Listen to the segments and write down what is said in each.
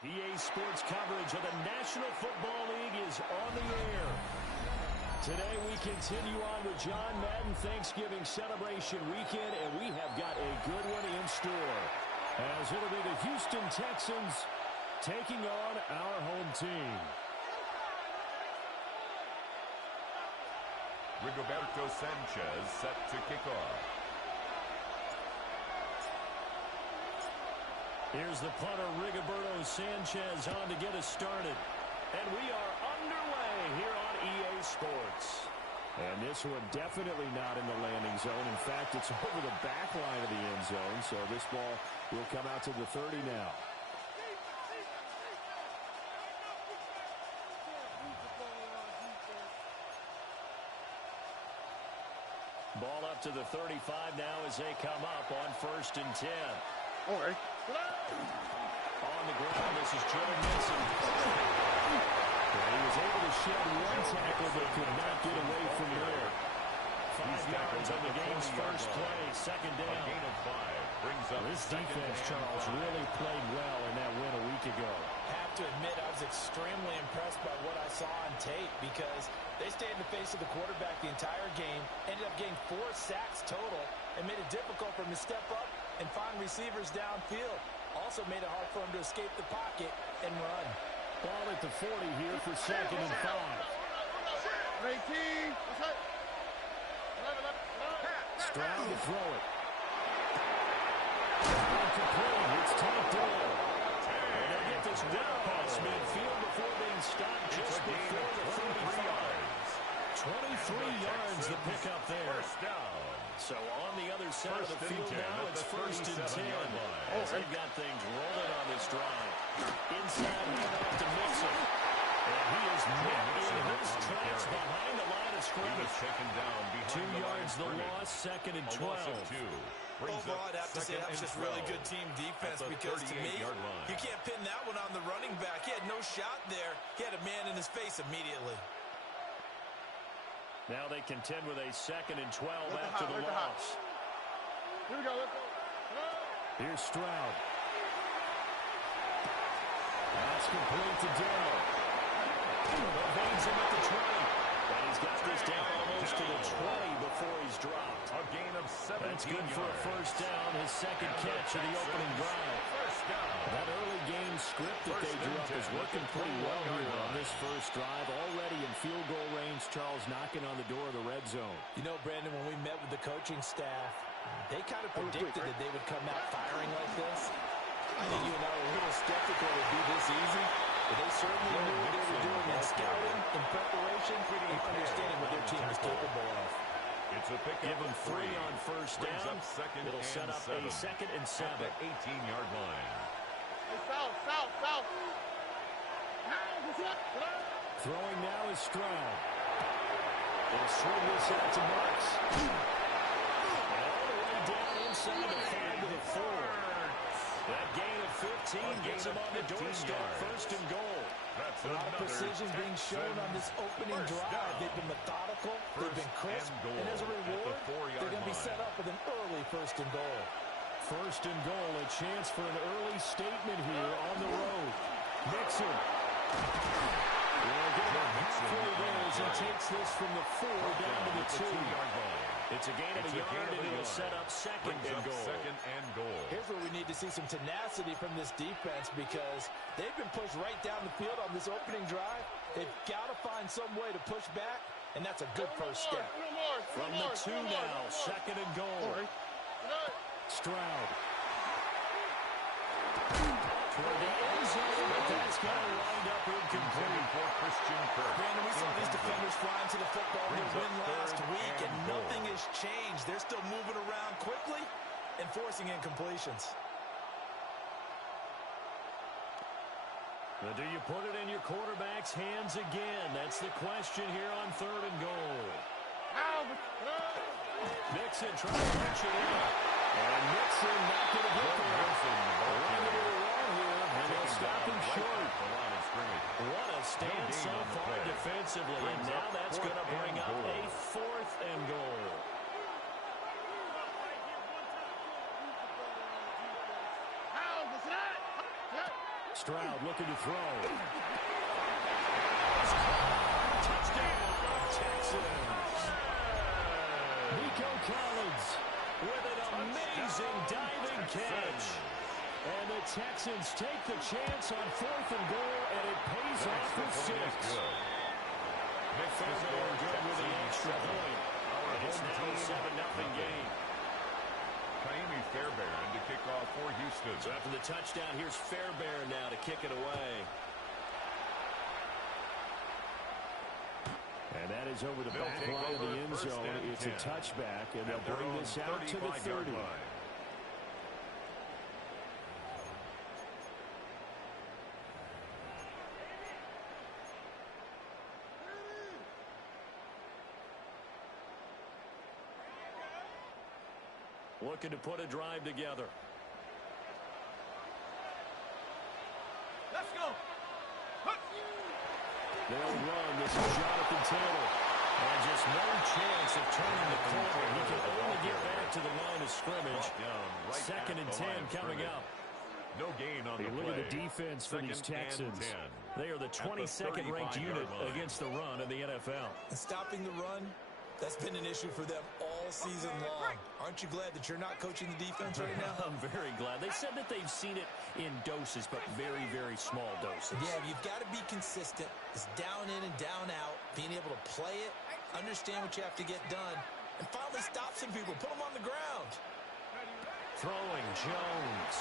EA Sports coverage of the National Football League is on the air. Today we continue on with John Madden Thanksgiving celebration weekend, and we have got a good one in store, as it'll be the Houston Texans taking on our home team. Rigoberto Sanchez set to kick off. Here's the punter, Rigoberto Sanchez, on to get us started. And we are underway here on EA Sports. And this one definitely not in the landing zone. In fact, it's over the back line of the end zone. So this ball will come out to the 30 now. Ball up to the 35 now as they come up on 1st and 10. All right. On the ground, this is Joe Mixon. He was able to shed one tackle, but could not get away from there. 5 yards on the game's first play, 2nd down. A gain of 5 brings up this defense, Charles, really played well in that win a week ago. I have to admit, I was extremely impressed by what I saw on tape because they stayed in the face of the quarterback the entire game, ended up getting 4 sacks total, and made it difficult for him to step up and find receivers downfield. Also made it hard for him to escape the pocket and run. Ball at the 40 here for 2nd and 5. 18. Stroud to throw it. Incomplete. It's tapped in. And they get this down past midfield before being stopped just before the 35. 23 yards the pickup there. First down. So on the other side of the field now, it's 1st and 10. As they've got things rolling on this drive. Inside handoff to Mixon. And he is met in his tracks behind the line of scrimmage. Taken down behind 2 yards the loss, 2nd and 12. Overall, I'd have to say that was just really good team defense because to me, you can't pin that one on the running back. He had no shot there. He had a man in his face immediately. Now they contend with a 2nd and 12 after the loss. Here we go. Let's go. Here's Stroud. That's complete to Dale. Evades him at the 20. And he's got this down almost to the 20 before he's dropped. A gain of 17 That's good for a first down, his 2nd catch of the opening drive. That early game script that they drew up is working pretty well here on this first drive. Already in field goal range, Charles knocking on the door of the red zone. You know, Brandon, when we met with the coaching staff, they kind of predicted that they would come out firing like this. I think you and I were a little skeptical it would be this easy, but they certainly knew what they were doing in scouting, in preparation, and understanding what their team was capable of. It's a pick. Give them 3 on first down. It'll set up a 2nd and 7. At the 18-yard line. Hey, south. Throwing now is Stroud. They'll swing this out to Marks. And all the way down inside the 5 to the 4. That gain of 15 gets him on the doorstep, 1st and goal. A lot of precision being shown on this opening drive. They've been methodical, they've been crisp, and as a reward, they're going to be set up with an early 1st and goal. 1st and goal, a chance for an early statement here on the road. Mixon. We'll get about halfway there as he takes this from the 4 down to the 2-yard line. It's a gain of a yard, and it'll set up 2nd and goal. Here's where we need to see some tenacity from this defense because they've been pushed right down the field on this opening drive. They've got to find some way to push back, and that's a good first step. From the 2 now, 2nd and goal. Stroud. Toward the end zone, but that's going to wind up incomplete for Christian Kirk. Brandon, we saw these defenders flying to the football in the win last week, and nothing has changed. They're still moving around quickly and forcing incompletions. But do you put it in your quarterback's hands again? That's the question here on 3rd and goal. Mixon trying to punch it in. And Mixon not going to get there. Running it wrong here, and they'll stop him short. What a stand so far defensively, and now that's going to bring up a 4th and goal. Stroud looking to throw. Touchdown, Texans. Nico Collins with an amazing diving catch. And the Texans take the chance on 4th and goal, and it pays off with 6. Fairbairn good with the extra point. It's now a 7-0 game. Kaimi Fairbairn to kick off for Houston. So after the touchdown, here's Fairbairn now to kick it away. And that is over the back line of the end zone. It's a touchback, and they'll bring this out to the 30. Looking to put a drive together. Let's go. They'll run. This is Jonathan Taylor. And just no chance of turning the corner. He can only get back to the line of scrimmage. Second and 10 coming up. No gain on the play. Look at the defense for these Texans. They are the 22nd ranked unit against the run in the NFL. And stopping the run, that's been an issue for them all season long. Aren't you glad that you're not coaching the defense right now? I'm very glad. They said that they've seen it in doses, but very, very small doses. Yeah, you've got to be consistent. It's down in and down out, being able to play it, understand what you have to get done, and finally stop some people, put them on the ground. Throwing Jones.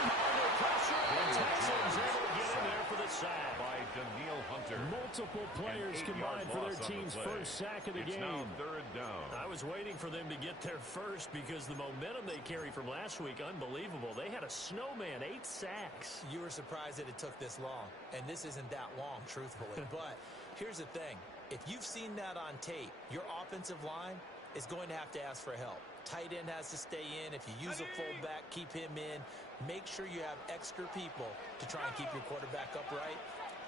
Under pressure, and Texans able to get in there for the sack. By Danielle Hunter. Multiple players combined for their team's first sack of the game. Now 3rd down. I was waiting for them to get there first because the momentum they carry from last week, unbelievable. They had a snowman, 8 sacks. You were surprised that it took this long, and this isn't that long, truthfully. But here's the thing. If you've seen that on tape, your offensive line is going to have to ask for help. Tight end has to stay in. If you use a fullback, keep him in. Make sure you have extra people to try and keep your quarterback upright.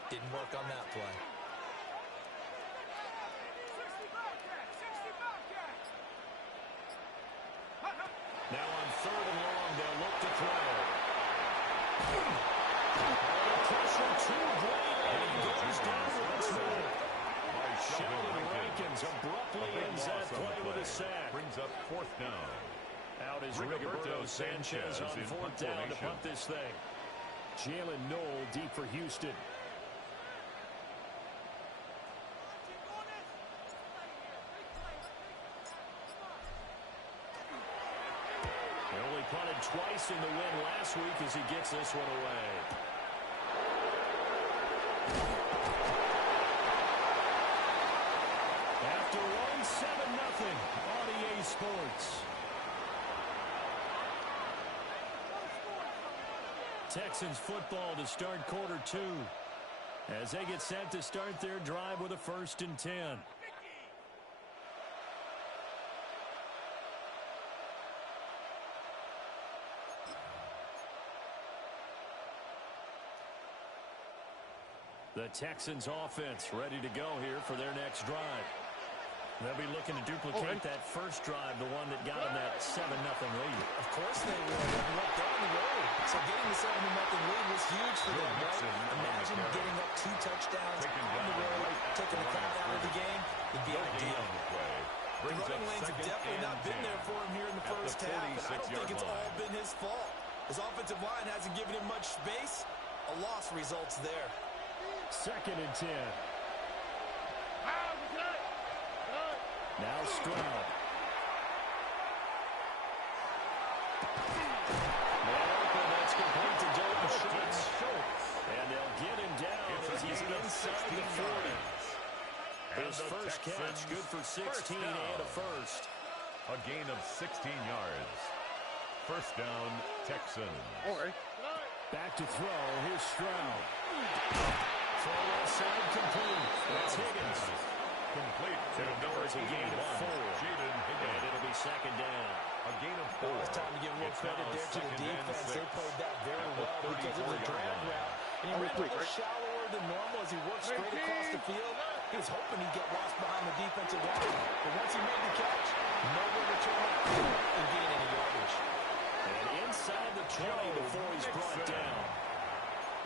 Didn't work on that play. Now on 3rd and long, they'll look to throw. Pressure too great, and he goes down once more. Sheldon Rankins abruptly ends that play with a sack. Brings up 4th down. Out is Rigoberto Sanchez on 4th down to punt this thing. Jalen Noel deep for Houston. He only punted twice in the win last week as he gets this one away. After one, 7-0 on EA Sports. Texans football to start quarter 2 as they get set to start their drive with a 1st and 10. The Texans offense ready to go here for their next drive. They'll be looking to duplicate that first drive, the one that got them that 7-0 lead. Of course they will. They went down the road. So getting the 7-0 lead was huge for them, right? Imagine getting up 2 touchdowns on the road, taking the crowd out of the game. It'd be ideal. The running lanes have definitely not been there for him here in the first half, and I don't think it's all been his fault. His offensive line hasn't given him much space. A loss results there. 2nd and 10. Now Stroud. That's complete to Dalton Schultz. And they'll get him down as he's inside the 40. His first catch, good for 16 and a first. A gain of 16 yards. 1st down, Texans. Back to throw. Here's Stroud. Throw left side complete. That's Higgins. Complete. There's a gain of 4. And it'll be 2nd down. A gain of 4. It's time to give real credit there to the defense. They played that very well because it was a drag route. And he ran a little shallower than normal as he worked straight across the field. He was hoping he'd get lost behind the defensive line. But once he made the catch, nowhere to turn that field and gain any yardage. And inside the 20 before he's brought down.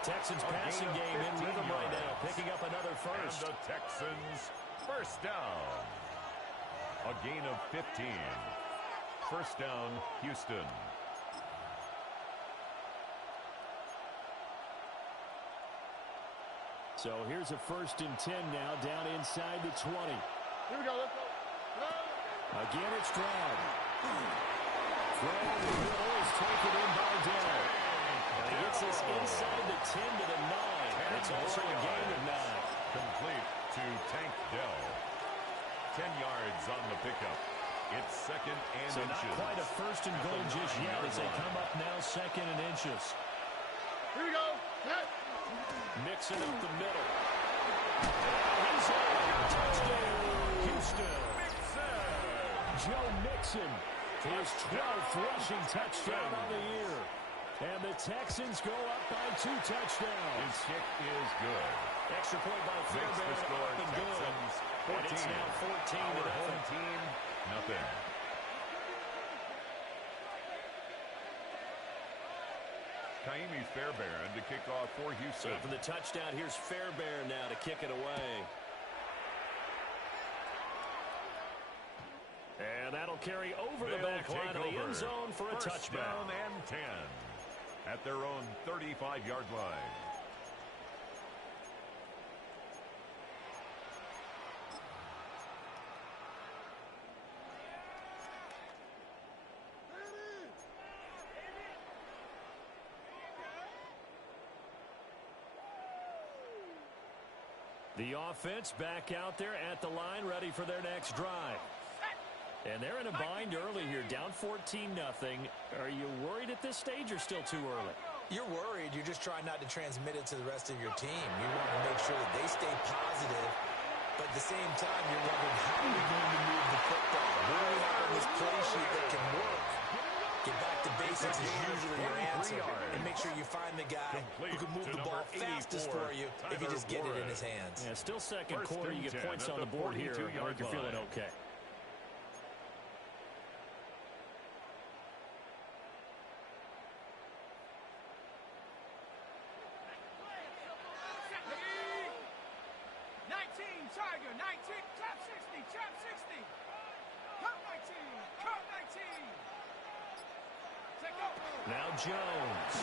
Texans passing game in rhythm right now, picking up another first. And the Texans first down. A gain of 15. First down, Houston. So here's a 1st and 10 now, down inside the 20. Here we go. Let's go. Again, it's Stroud. Throw in the middle is taken in by Dell. Now he gets this inside the 10 to the 9. It's also a gain of 9. Complete to Tank Dell. 10 yards on the pickup. It's 2nd and so inches. So not quite a 1st and goal just yet as they come up now 2nd and inches. Here we go. Hit. Mixing up the middle. He's over. Touchdown, Houston. Joe Mixon, his 12th rushing touchdown on the year. And the Texans go up by 2 touchdowns. His kick is good. Extra point by Fairbairn, up and good. And it's now 14 to Our home nothing. team, nothing. Kaimi's Fairbairn to kick off for Houston. So for the touchdown, here's Fairbairn now to kick it away. And that'll carry over the back line of the end zone for a First touchback. Down and 10 at their own 35-yard line. The offense back out there at the line, ready for their next drive. And they're in a bind early here, down 14-0. Are you worried at this stage or still too early? You're worried. You're just trying not to transmit it to the rest of your team. You want to make sure that they stay positive, but at the same time, you're wondering how are we going to move the football? What do we have on this play sheet that can work? Get back to basics is usually your answer. And make sure you find the guy who can move the ball fastest for you if you just get it in his hands. Yeah, still second quarter. You get points on the board here. I think you're feeling okay. Tiger, 19, trap 60, trap 60. Cut 19, cut 19. Take over. Now Jones.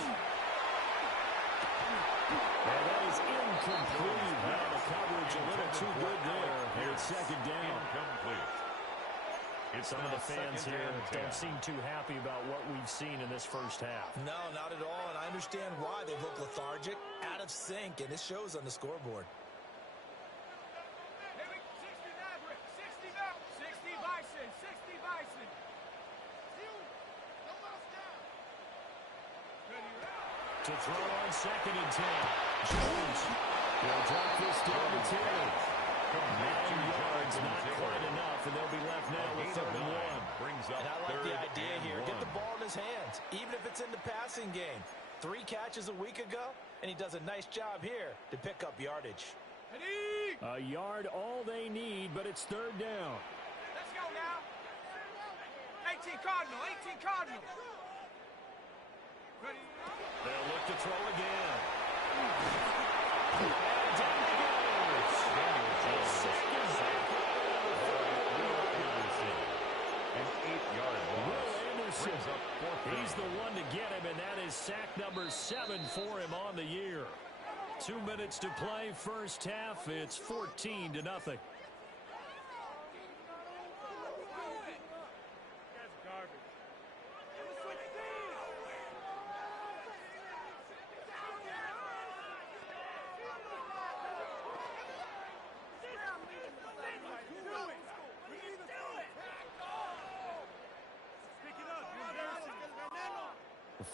And that is incomplete. Now the coverage a little too good there. And it's 2nd down. Incomplete. Some of the fans here don't seem too happy about what we've seen in this first half. No, not at all, and I understand why. They look lethargic, out of sync, and it shows on the scoreboard. 60 Bison. To throw on 2nd and 10. Jones will drop this down to 10. 9 yards, not quite enough, and they'll be left now with 3rd and 1. Brings up and I like the idea here. One. Get the ball in his hands, even if it's in the passing game. 3 catches a week ago, and he does a nice job here to pick up yardage. A yard all they need, but it's 3rd down. Let's go now. 18 Cardinal, 18 Cardinal. Ready? They'll look to throw again. And down he goes. The second sack. An 8-yard loss. Will Anderson. Brings up 4th He's down. the one to get him, and that is sack number 7 for him on the year. 2 minutes to play, first half. It's 14-0.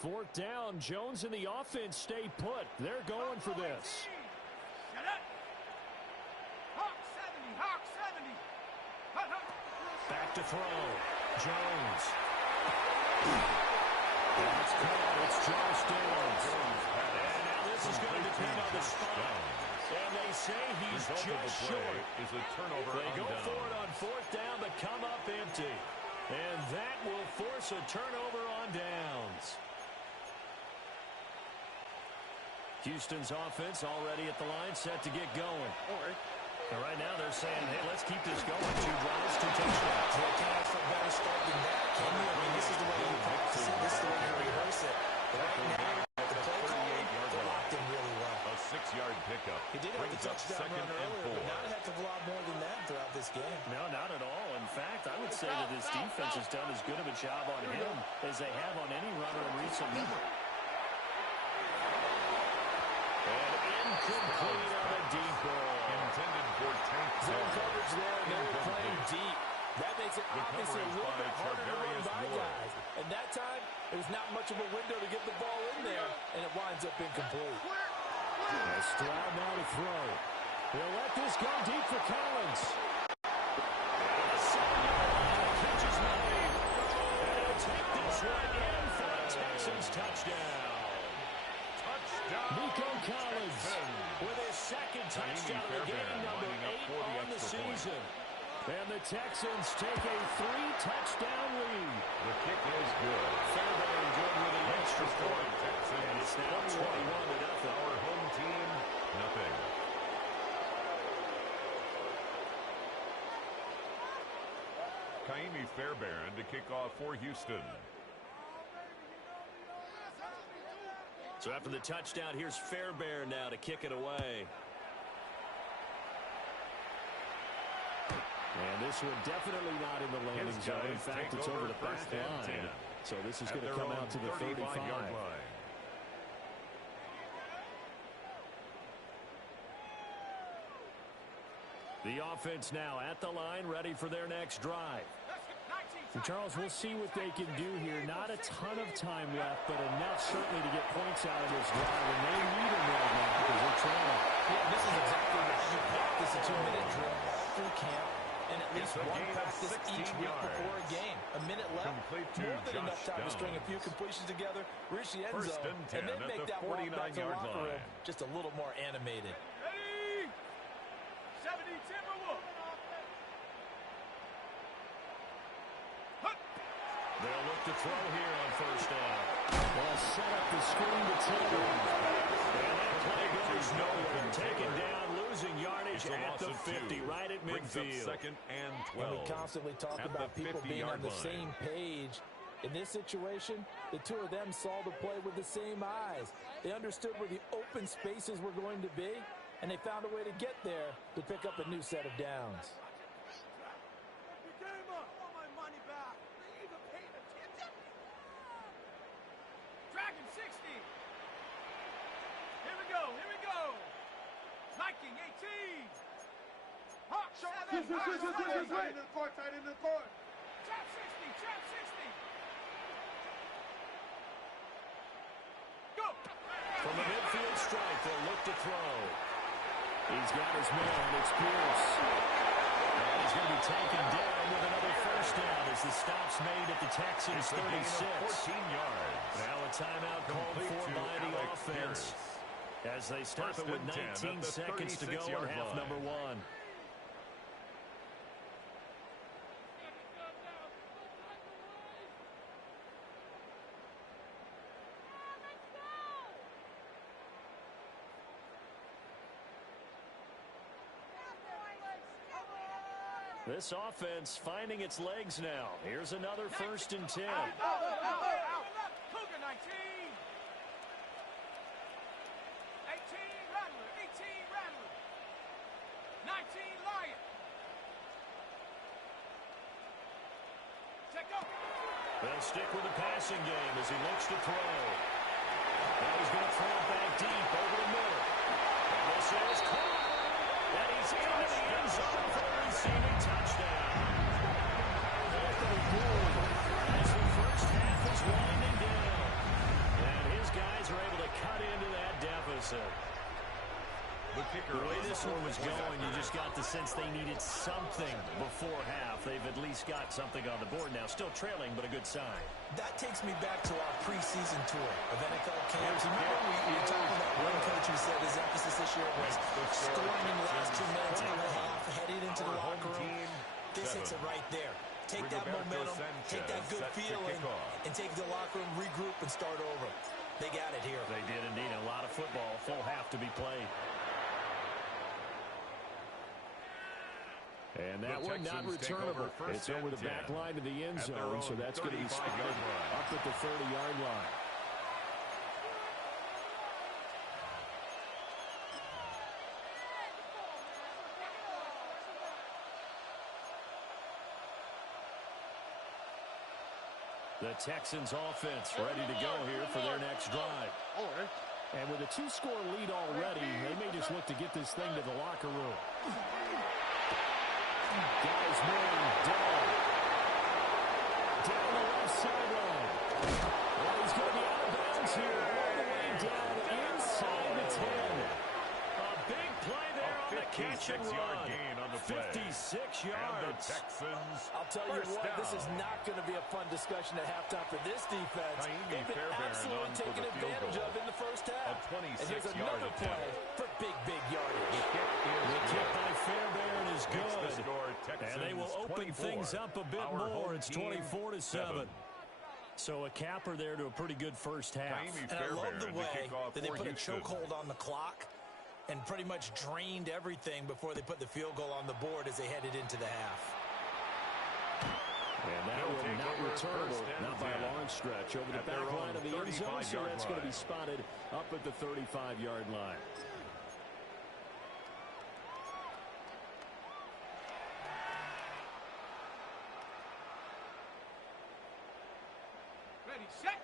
Fourth down, Jones and the offense stay put. They're going for this. Shut up. Hawk 70, Hawk 70. Hut, hut. Back to throw. Jones. That's caught. It's Josh Downs. And now this is going to depend on the spot. And they say he's just short. Is a turnover. They go for it on 4th down, but come up empty. And that will force a turnover on downs. Houston's offense already at the line, set to get going. And right now they're saying, hey, let's keep this going. 2 drives, 2 touchdowns. They can't ask for a better start than that, can you? I mean, this is the way you practice it. This is the way you rehearse it. Right now, the play calling, they're locked in really well. A 6-yard pickup. He did have the touchdown run earlier, but not a heck of a lot more than that throughout this game. No, not at all. In fact, I would say that this defense has done as good of a job on him as they have on any runner in recent memory. And incomplete on a deep ball. Intended for Tank. Zone coverage there, and they were playing deep. That makes it obviously a little bit harder to run by guys. And that time, there's not much of a window to get the ball in there, and it winds up incomplete. Stroud now to throw. He'll let this go deep for Collins. And the 7-yard line, catch is made. And he'll take this one in for a Texans touchdown. Nico Collins with his second touchdown of the game, number 8 on the season. And the Texans take a 3-touchdown lead. The kick is good. Fairbairn good with an extra point. And it's now 21-0. Our home team, nothing. Kaimi Fairbairn to kick off for Houston. So after the touchdown, here's Fairbairn now to kick it away. And this one definitely not in the landing zone. In fact, it's over the back line. So this is going to come out to the 35-yard line. The offense now at the line, ready for their next drive. And Charles, we'll see what they can do here. Not a ton of time left, but enough certainly to get points out of this drive. And they need them right now because they're trailing. Yeah, this is exactly what you practice a 2-minute drill through camp. And at least one practice each week before a game. A minute left, more than enough time to string a few completions together, reach the end zone, and then make that walk back to the locker room just a little more animated. Ready? 70 Timberwolves. They'll look to throw here on first down. They'll set up the screen to Taylor. And that play goes nowhere. Taken down, losing yardage at the 50, right at midfield. Second and 12. And we constantly talk about people being on the same page. In this situation, the two of them saw the play with the same eyes. They understood where the open spaces were going to be, and they found a way to get there to pick up a new set of downs. Dragon 60. Here we go. Viking 18. Hawk 7. Tight in the court. Trap 60. Go. From the midfield stripe, they'll look to throw. He's got his man. It's Pierce. And he's going to be taken down with another first down as the stop's made at the Texans' 36. 14 yards. Now a timeout called for by the offense as they stop it with 19 seconds to go in half number 1. This offense finding its legs now. Here's another 1st and 10. Out. Cougar 19. 18 Rattler. 19 Lion. Check up. They'll stick with the passing game as he looks to throw. Now he's going to throw it back deep over the middle. And this is caught. And he's into the end zone for the receiving touchdown. Anthony Gould as the first half is winding down. And his guys are able to cut into that deficit. The way this one was going, you just got the sense they needed something before half. They've at least got something on the board now. Still trailing, but a good sign. That takes me back to our preseason tour of NFL camps. Remember, we were talking about one coach who said his emphasis this year was scoring in the last 2 minutes of the half, heading into the locker room. This hits it right there. Take that momentum, take that good feeling, and take the locker room, regroup, and start over. They got it here. They did indeed. A lot of football, full half to be played. And that one not returnable. It's over the back line to the end zone, so that's going to be spotted up at the 30-yard line. The Texans offense ready to go here for their next drive. And with a 2-score lead already, they may just look to get this thing to the locker room. Guys moving down the left sideline. Well, he's going to be out of bounds here all the way down inside the 10. A big play there on the catch and run. Gain on the play. 56 yards. And the Texans, I'll tell you what, this is not going to be a fun discussion at halftime for this defense. They've been absolutely taken advantage of in the first half. And here's another play for big yardage. The kick by Fairbairn is good. And they will open things up a bit more. It's 24-7. So a capper there to a pretty good first half. And I love the way that they put a chokehold on the clock and pretty much drained everything before they put the field goal on the board as they headed into the half. And that one not returnable, not by a long stretch. Over the back line of the end zone, so that's going to be spotted up at the 35-yard line. Ready, set.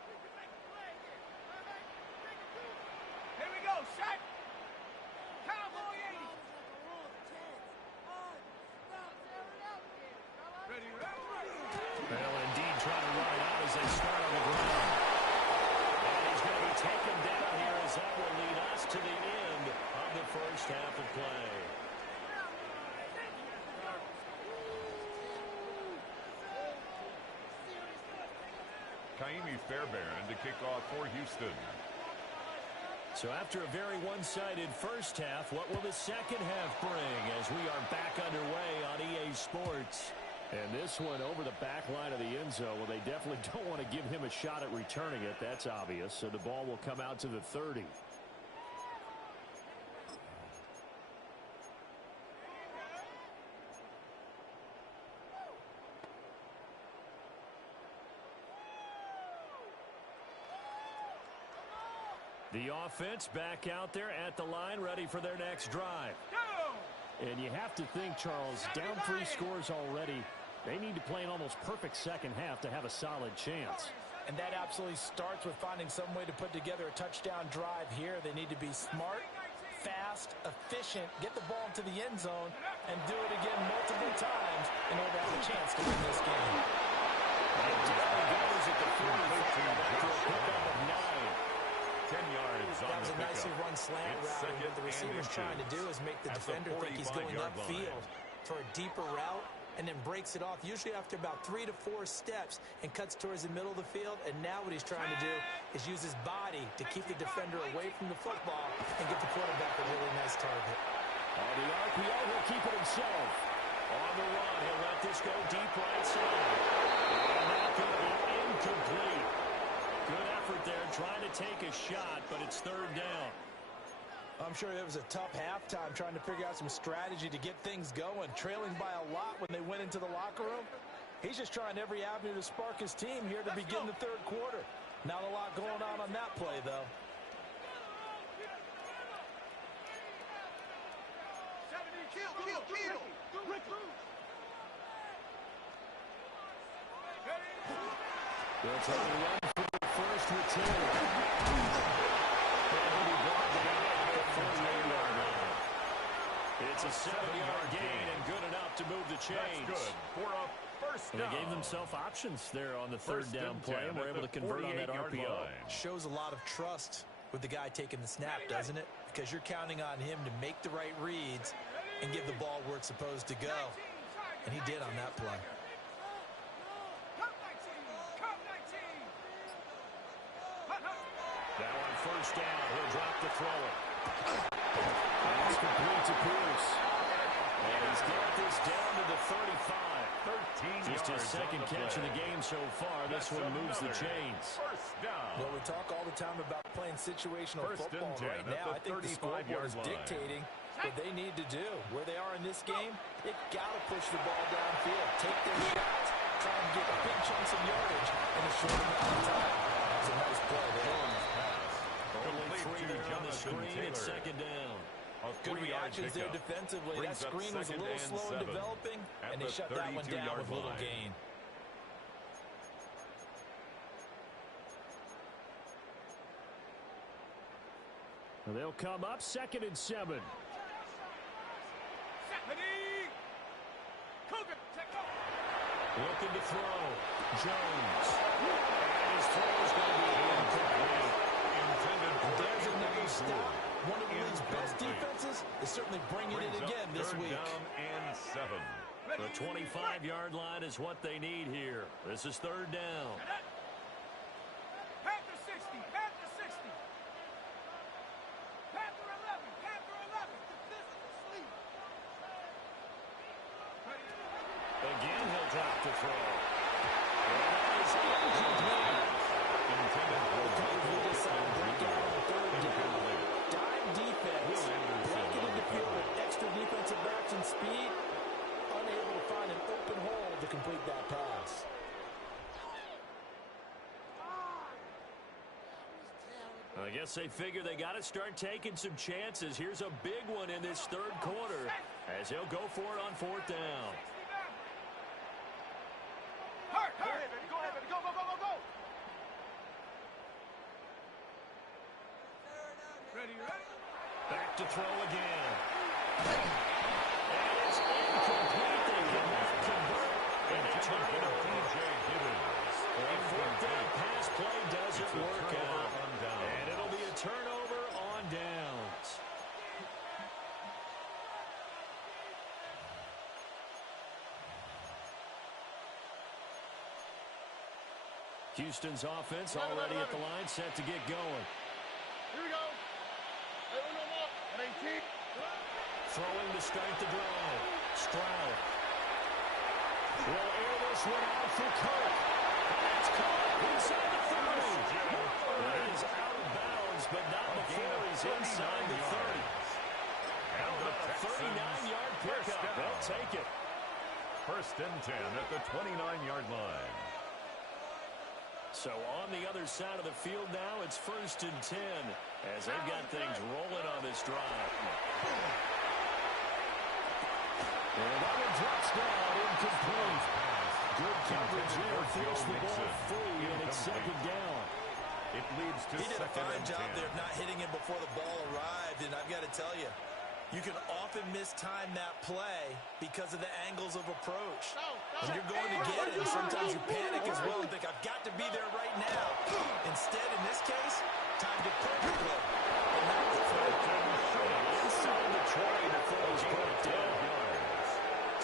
Here we go, set. Cowboy 80. Ready, They'll indeed try to run it out as they start on the ground. And he's going to be taken down here as that will lead us to the end of the first half of play. Kaimi Fairbairn to kick off for Houston. So after a very one-sided first half, what will the second half bring as we are back underway on EA Sports? And this one over the back line of the end zone. Well, they definitely don't want to give him a shot at returning it. That's obvious. So the ball will come out to the 30. The offense back out there at the line, ready for their next drive. And you have to think, Charles, down 3 scores already. They need to play an almost perfect second half to have a solid chance. And that absolutely starts with finding some way to put together a touchdown drive here. They need to be smart, fast, efficient, get the ball into the end zone, and do it again multiple times in order to have a chance to win this game. And down goes at the 45 after a pickup of 9. 10 yards on That was the a nicely pickup. run slant It's route. What the receiver's trying to do is make the at the defender think he's going 45-yard line. upfield for a deeper route and then breaks it off, usually after about 3 to 4 steps, and cuts towards the middle of the field. And now what he's trying to do is use his body to keep the defender away from the football and get the quarterback a really nice target. On the RPO, he'll keep it himself. On the run, he'll let this go deep right side. And that could be incomplete. Good effort there, trying to take a shot, but it's third down. I'm sure it was a tough halftime trying to figure out some strategy to get things going, trailing by a lot when they went into the locker room. He's just trying every avenue to spark his team here to begin the third quarter. Not a lot going on that play, though. Kill. They'll try to run for the first return. It's a 7-yard gain and good enough to move the chains. That's good for a first down. They gave themselves options there on the third down play and were able to convert on that RPO. Shows a lot of trust with the guy taking the snap, doesn't it? Because you're counting on him to make the right reads and give the ball where it's supposed to go. And he did on that play. Now on first down, he'll drop the thrower. And it's complete to Pierce. And he's got this down to the 35. Just his second catch of the game so far. This one moves the chains. First down. Well, we talk all the time about playing situational football right now. I think the scoreboard is dictating what they need to do. Where they are in this game, they've got to push the ball downfield, take their shots, try and get big chunks of yardage in a short amount of time. That's a nice play there. Only 3 there on the screen at second down. Good reactions there defensively. That screen was a little slow in developing, and they shut that one down with little gain. They'll come up 2nd and 7. Looking to throw. Jones. And his throw is going to be incomplete. There's another stop. One of the league's best defenses is certainly bringing it again this week. Down and 7. The 25-yard line is what they need here. This is 3rd down. Panther 60, Panther 60. Panther 11, Panther 11. This is asleep. Again, he'll drop to throw. That is incomplete. Intended for Break out on 3rd down. Dime defense. Breaking into the field with extra defensive backs and speed. Unable to find an open hole to complete that pass. I guess they figure they got to start taking some chances. Here's a big one in this 3rd quarter as he'll go for it on 4th down. Hurt, hurt. Go ahead, baby. Go, go, go, go, go. Ready, ready. Back to throw again. And it's incomplete. They cannot convert. And they turn it over. A 4th down pass play doesn't work out. And it'll be a turnover on downs. Houston's offense already at the line, set to get going. Here we go. Hey, no more. At 18. Throwing to start the drive. Stroud. Will air this one out for Kirk. And it's caught inside the 30. That is out of bounds, but not before he's inside the 30. How about a 39-yard pickup? They'll take it. 1st and 10 at the 29-yard line. So on the other side of the field now, it's 1st and 10 as they've got things rolling on this drive. And on a touchdown, incomplete. Good coverage there, forced the ball free, and it's 2nd down. It leads to He did a 2nd fine and job 10. there of not hitting him before the ball arrived, and I've got to tell you, you can often mistime that play because of the angles of approach. When you're going to get it, sometimes you panic as well and think, I've got to be there right now. Instead, in this case, timed it perfectly. And not the throw. Inside the 20 before he's brought down.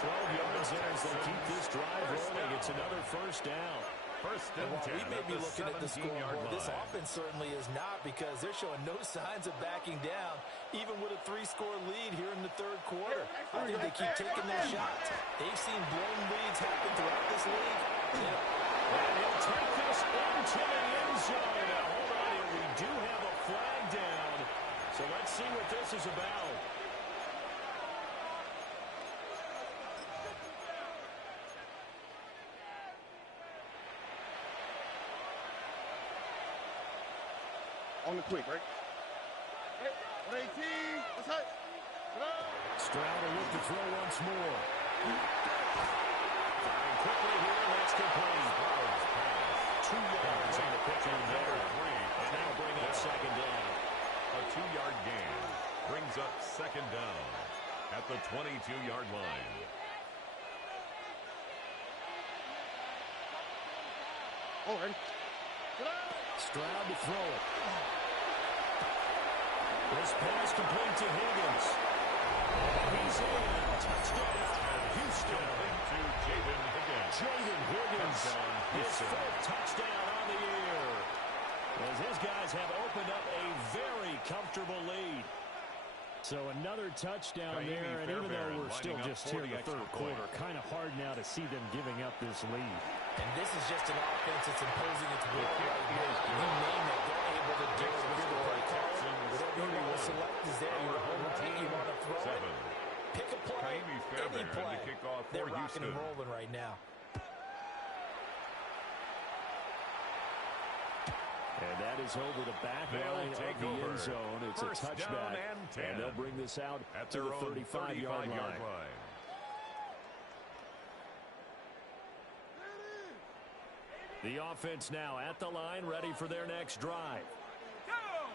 12 yards there as they keep this drive rolling. It's another 1st down. 1st and While 10 we may at be the looking at the 17-yard scoreboard, this line. offense certainly is not, because they're showing no signs of backing down, even with a 3-score lead here in the 3rd quarter. I think they keep taking their shots. They've seen blown leads happen throughout this league. And he'll take this into the end zone. Now, hold on here. We do have a flag down. So let's see what this is about. On the quick, right? Hey, 18. Let's hit. Stroud will look to throw once more. Firing quickly here. That's complete. 2 yards on the picture there. And that'll bring up 2nd down. A 2-yard gain brings up 2nd down at the 22-yard line. Oh, ready? Stroud to throw it. This pass complete to Higgins. He's in. Touchdown, Houston. To Jaden Higgins. Jaden Higgins. His 4th touchdown on the year. As his guys have opened up a very comfortable lead. So another touchdown there, and even though we're still just here in the third quarter, kind of hard now to see them giving up this lead. And this is just an offense that's imposing its will right here. You name it, they're able to do it. With the play call, whatever you want to select is there. You want to run it, you want to throw it. Pick a play, any play. They're rocking and rolling right now. And that is over the back line of the end zone. It's a touchback, and they'll bring this out to the 35-yard line. The offense now at the line, ready for their next drive.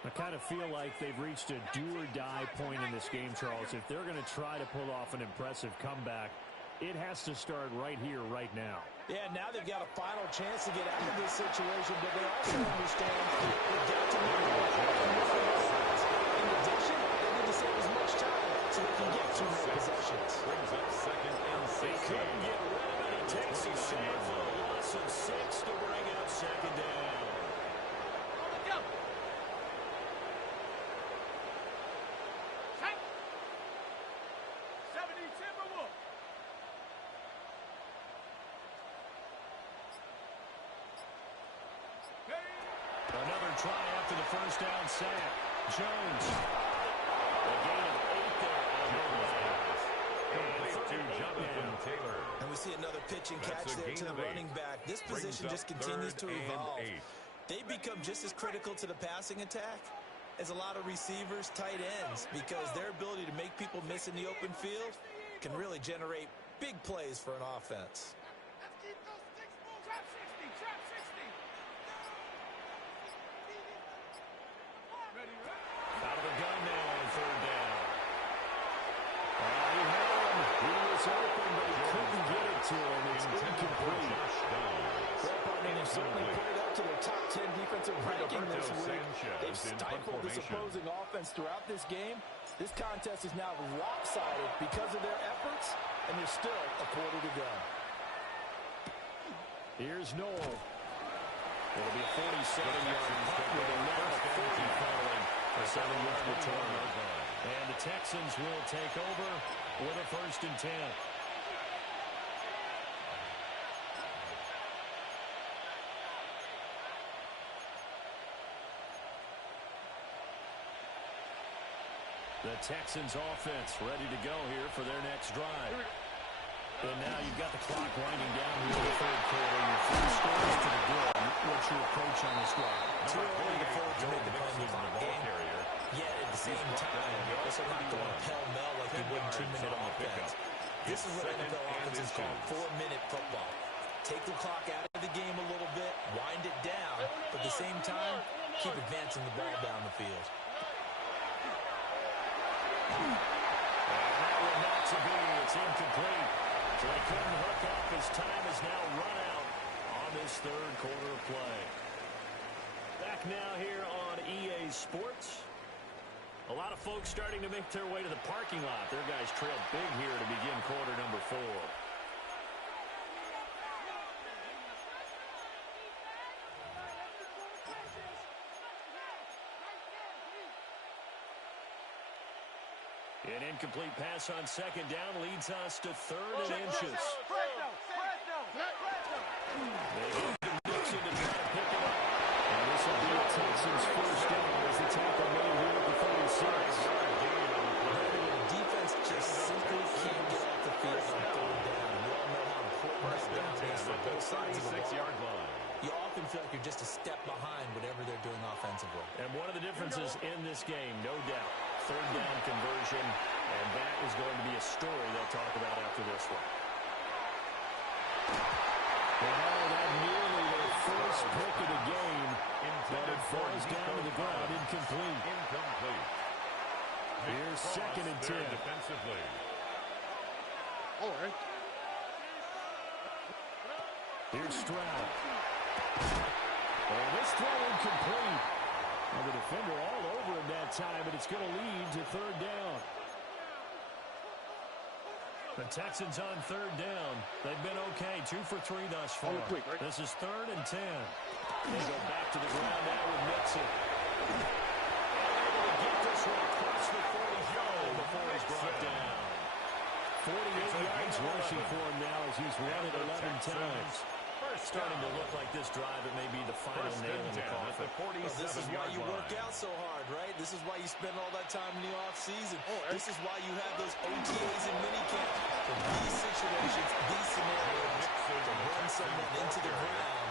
I kind of feel like they've reached a do-or-die point in this game, Charles. If they're going to try to pull off an impressive comeback, it has to start right here, right now. Yeah, now they've got a final chance to get out of this situation, but they also understand they've got to move on. In addition, they need to save as much time so they can get 2 more possessions. Brings up second and 6. They couldn't get rid of it. He takes a shot for a loss of 6 to bring up second down. Another try after the first down sack. Jones. A gain of 8 there on the play. Complete to Jonathan Taylor. And we see another pitch and catch there to the running back. This position just continues to evolve. They become just as critical to the passing attack as a lot of receivers, tight ends, because their ability to make people miss in the open field can really generate big plays for an offense. Out of the gun now on 3rd down. He had him. He was open, but he couldn't get it to him. It's incomplete. They've certainly put it up to their top 10 defensive ranking this week. They've stifled this opposing offense throughout this game. This contest is now lopsided because of their efforts, and there's still a quarter to go. Here's Noel. It'll be a 47-yard punt with a now 40 following a 7-yard return. And the Texans will take over with a 1st and 10. The Texans offense ready to go here for their next drive. And now you've got the clock winding down here in the 3rd quarter. Your 3 scores to the good. What's your approach on this drive? Too early to forward to make the play in the clock game. Yet at the same time, you're also not going pell-mell like you would in 2-minute offense. This is what NFL offenses call 4-minute football. Take the clock out of the game a little bit, wind it down, but at the same time, keep advancing the ball down the field. And that one not to be. It's incomplete. So they couldn't hook up as time is now run out on this 3rd quarter of play. Back now here on EA Sports. A lot of folks starting to make their way to the parking lot. Their guys trailed big here to begin quarter number 4. An incomplete pass on 2nd down leads us to 3rd and inches. They go to Nixon to try to pick it up. And this will be a Texans 1st down as the tackle made here at the 36. The defense just simply can't get off the field on 3rd down. We all know how important that down is for both sides of the ball. You often feel like you're just a step behind whatever they're doing offensively. And one of the differences in this game, no doubt, 3rd down conversion, and that is going to be a story they'll talk about after this one. And that nearly their first pick of the game, but it falls down to the ground, incomplete. Here's 2nd and 10. Defensively. All right. Here's Stroud. And this throw incomplete. Well, the defender all over him that time, but it's going to lead to 3rd down. The Texans on 3rd down. They've been okay, 2 for 3 thus far. This is 3rd and 10. They go back to the ground now with Nixon. Able to get this one across the 40. Jones rushing for him now as he's run it 11 times. Starting to look like this drive, it may be the final nail in the coffin. This is why you work out so hard, right? This is why you spend all that time in the offseason. This is why you have those OTAs and minicamp. For these situations, these scenarios, to run someone into the ground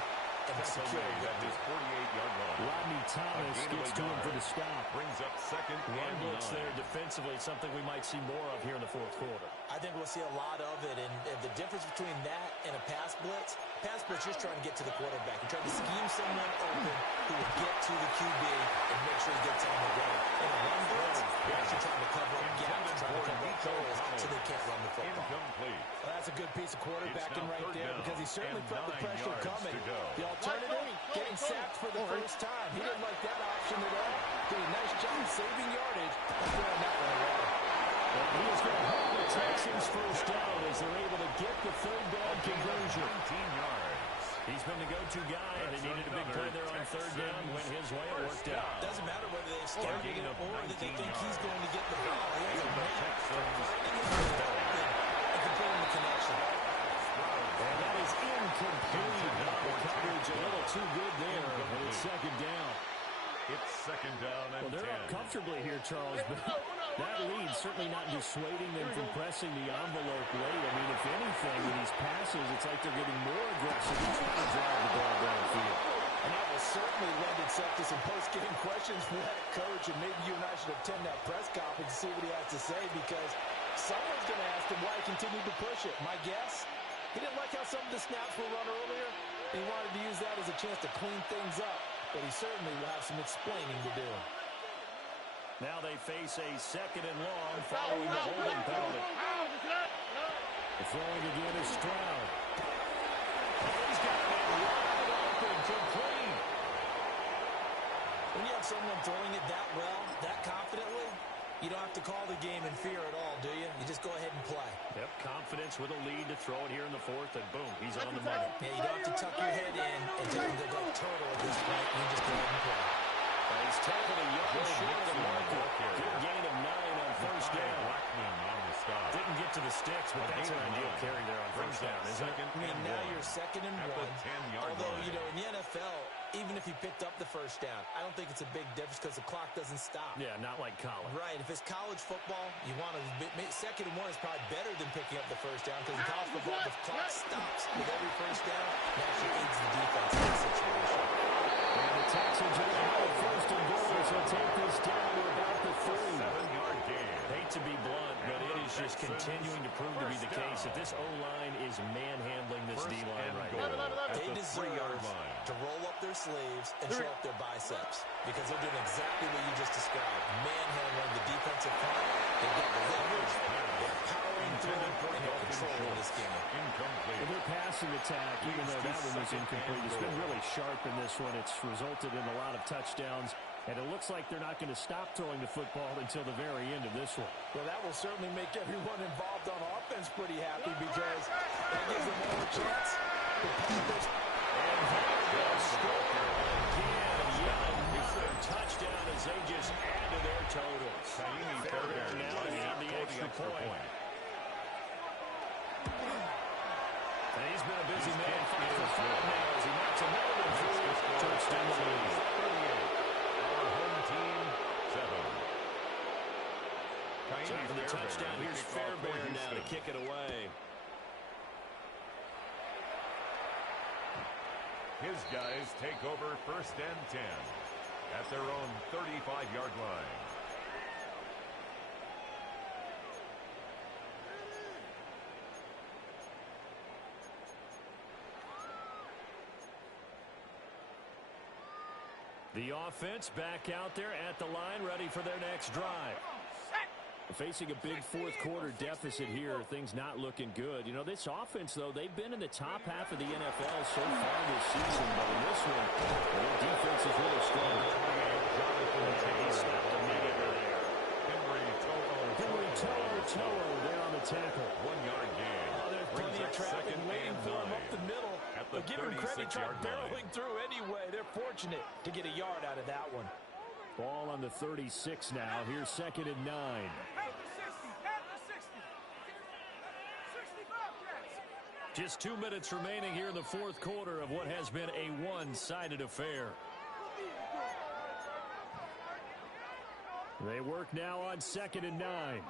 and secure at his 48-yard line. Rodney Thomas gets to him for the stop. Brings up second Run and blitz 9. there defensively, something we might see more of here in the fourth quarter. I think we'll see a lot of it, and the difference between that and a pass blitz, you're trying to get to the quarterback. You're trying to scheme someone open who will get to the QB and make sure he gets on the ground. In a run blitz, you're actually trying to cover up gaps, trying to cover up holes so they can't run the football. Incomplete. Well, that's a good piece of quarterbacking right there because he certainly felt the pressure coming. The alternative, getting sacked for the first time. He didn't like that option at all. Did a nice job saving yardage and throwing that one away. He is going to help the Texans first down as they're able to get the third down conversion. 19 yards. He's been the go-to guy, and they needed a big play there on third down. Went his way, it worked out. Doesn't matter whether they've scouted it or that they think he's going to get the ball. He has a man finding his way open and completing the connection. And that is incomplete. The coverage a little too good there, and it's second down. It's second down and Well, they're 10. up comfortably here, Charles, but that lead certainly not dissuading them from pressing the envelope late. I mean, if anything, with these passes, it's like they're getting more aggressive and trying to drive the ball downfield. And that will certainly lend itself to some post-game questions from that coach, and maybe you and I should attend that press conference to see what he has to say, because someone's going to ask him why he continued to push it. My guess, he didn't like how some of the snaps were run earlier, and he wanted to use that as a chance to clean things up. But he certainly will have some explaining to do. Now they face a second and long following the holding penalty. The throwing again is Stroud. He's got it wide open, complete. When you have someone throwing it that well, that confidently, you don't have to call the game in fear at all, do you? You just go ahead and play. Yep, confidence with a lead to throw it here in the fourth, and boom, he's on the money. Yeah, you don't have to tuck your head in and take him to go turtle at this point. You just go ahead and play. He's taking a yard short of the marker. Good gain of 9 on first down. Didn't get to the sticks, but that's an ideal carry there on first down, isn't it? I mean, now you're second and 1. Although, you know, in the NFL, even if you picked up the first down, I don't think it's a big difference because the clock doesn't stop. Yeah, not like college. Right. If it's college football, you want to second and 1 is probably better than picking up the first down because in college football, the clock stops with every first down. It actually aids the defense in this situation. And the Texans are going to have a first and goal, so take this down to about the 7-yard gain. Hate to be blunt, but it is just continuing to prove to be the case that this O-line is manhandling this D-line right now. They deserve to roll up their sleeves and show up their biceps because they're doing exactly what you just described. Manhandling the defensive front. They've got the leverage. They're powering through and they're controlling this game. Well, their passing attack, even though that one was incomplete, it's been really sharp in this one. It's resulted in a lot of touchdowns, and it looks like they're not going to stop throwing the football until the very end of this one. Well, that will certainly make everyone involved on offense pretty happy because that gives them more chance. The Panthers. And that goes score again. Yeah, another touchdown as they just add to their totals. Fairbairn now need the extra point. And he's been a busy man. 5 for 5 now as he knocks another one through to extend the lead. 38. Our home team, 7. Time for the touchdown. Here's Fairbairn now to kick it away. His guys take over first and 10 at their own 35-yard line. The offense back out there at the line, ready for their next drive. Facing a big fourth quarter deficit here, things not looking good. You know, this offense, though, they've been in the top half of the NFL so far this season, but in this one, their defense is really strong. He stopped immediately there. Henry To'o there on the tackle. 1-yard gain. Oh, there's plenty of traffic waiting for him up the middle. But give him credit, tried barreling through anyway. They're fortunate to get a yard out of that one. Ball on the 36 now. Here's second and 9. At the 60. At the 60. 65. Just 2 minutes remaining here in the fourth quarter of what has been a one-sided affair. They work now on 2nd and 9.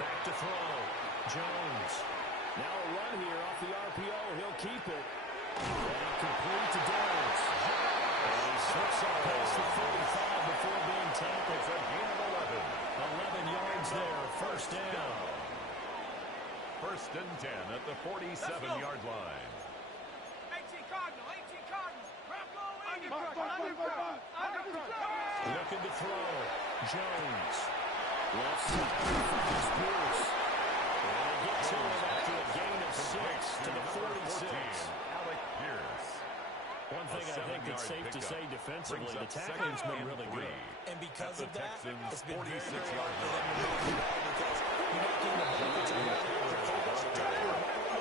Back to throw. Jones. Now a run here off the RPO. He'll keep it. And complete to Downs. And he slips up past the 45 before being tackled for a gain of 11. 11 yards there. First down. First and 10 at the 47-yard line. 18 Cardinal, 18 Cardinal. Looking to throw. Jones. Left side finds Pierce. And they get to him after a gain of 6 to the 46. Alec Pierce. One thing I think it's safe to say defensively, the tackling's been really good. And because of that, it's been 46-yard for them to move the ball because you're not getting the ball to the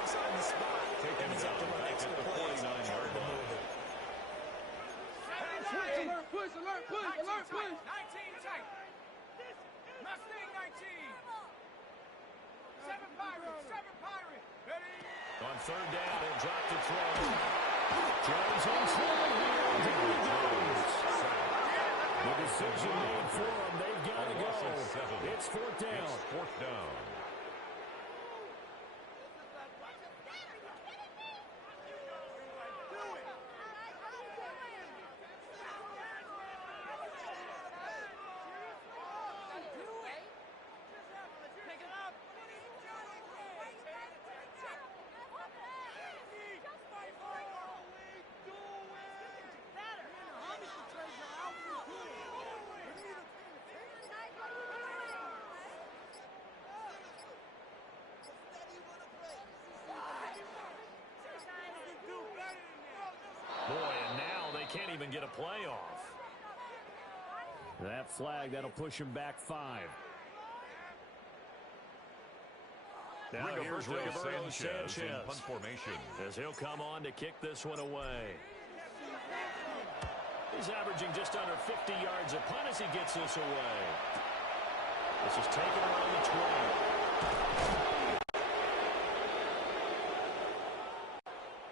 on the spot, and he's up to run extra plays. Hard to move it. Push, alert, push. 19 tight. Mustang 19. 7 Pirates. Ready? On third down, he'll drop the throw. Jones on trouble here. Down Jones. The decision made for them. They've got to go. It's fourth down. Boy, and now they can't even get a play off. That flag, that'll push him back 5. Now here's Rigoberto Sanchez in punt formation as he'll come on to kick this one away. He's averaging just under 50 yards a punt as he gets this away. This is taken around the 20.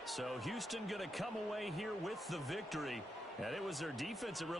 So Houston going to come away here with the victory. And it was their defense that really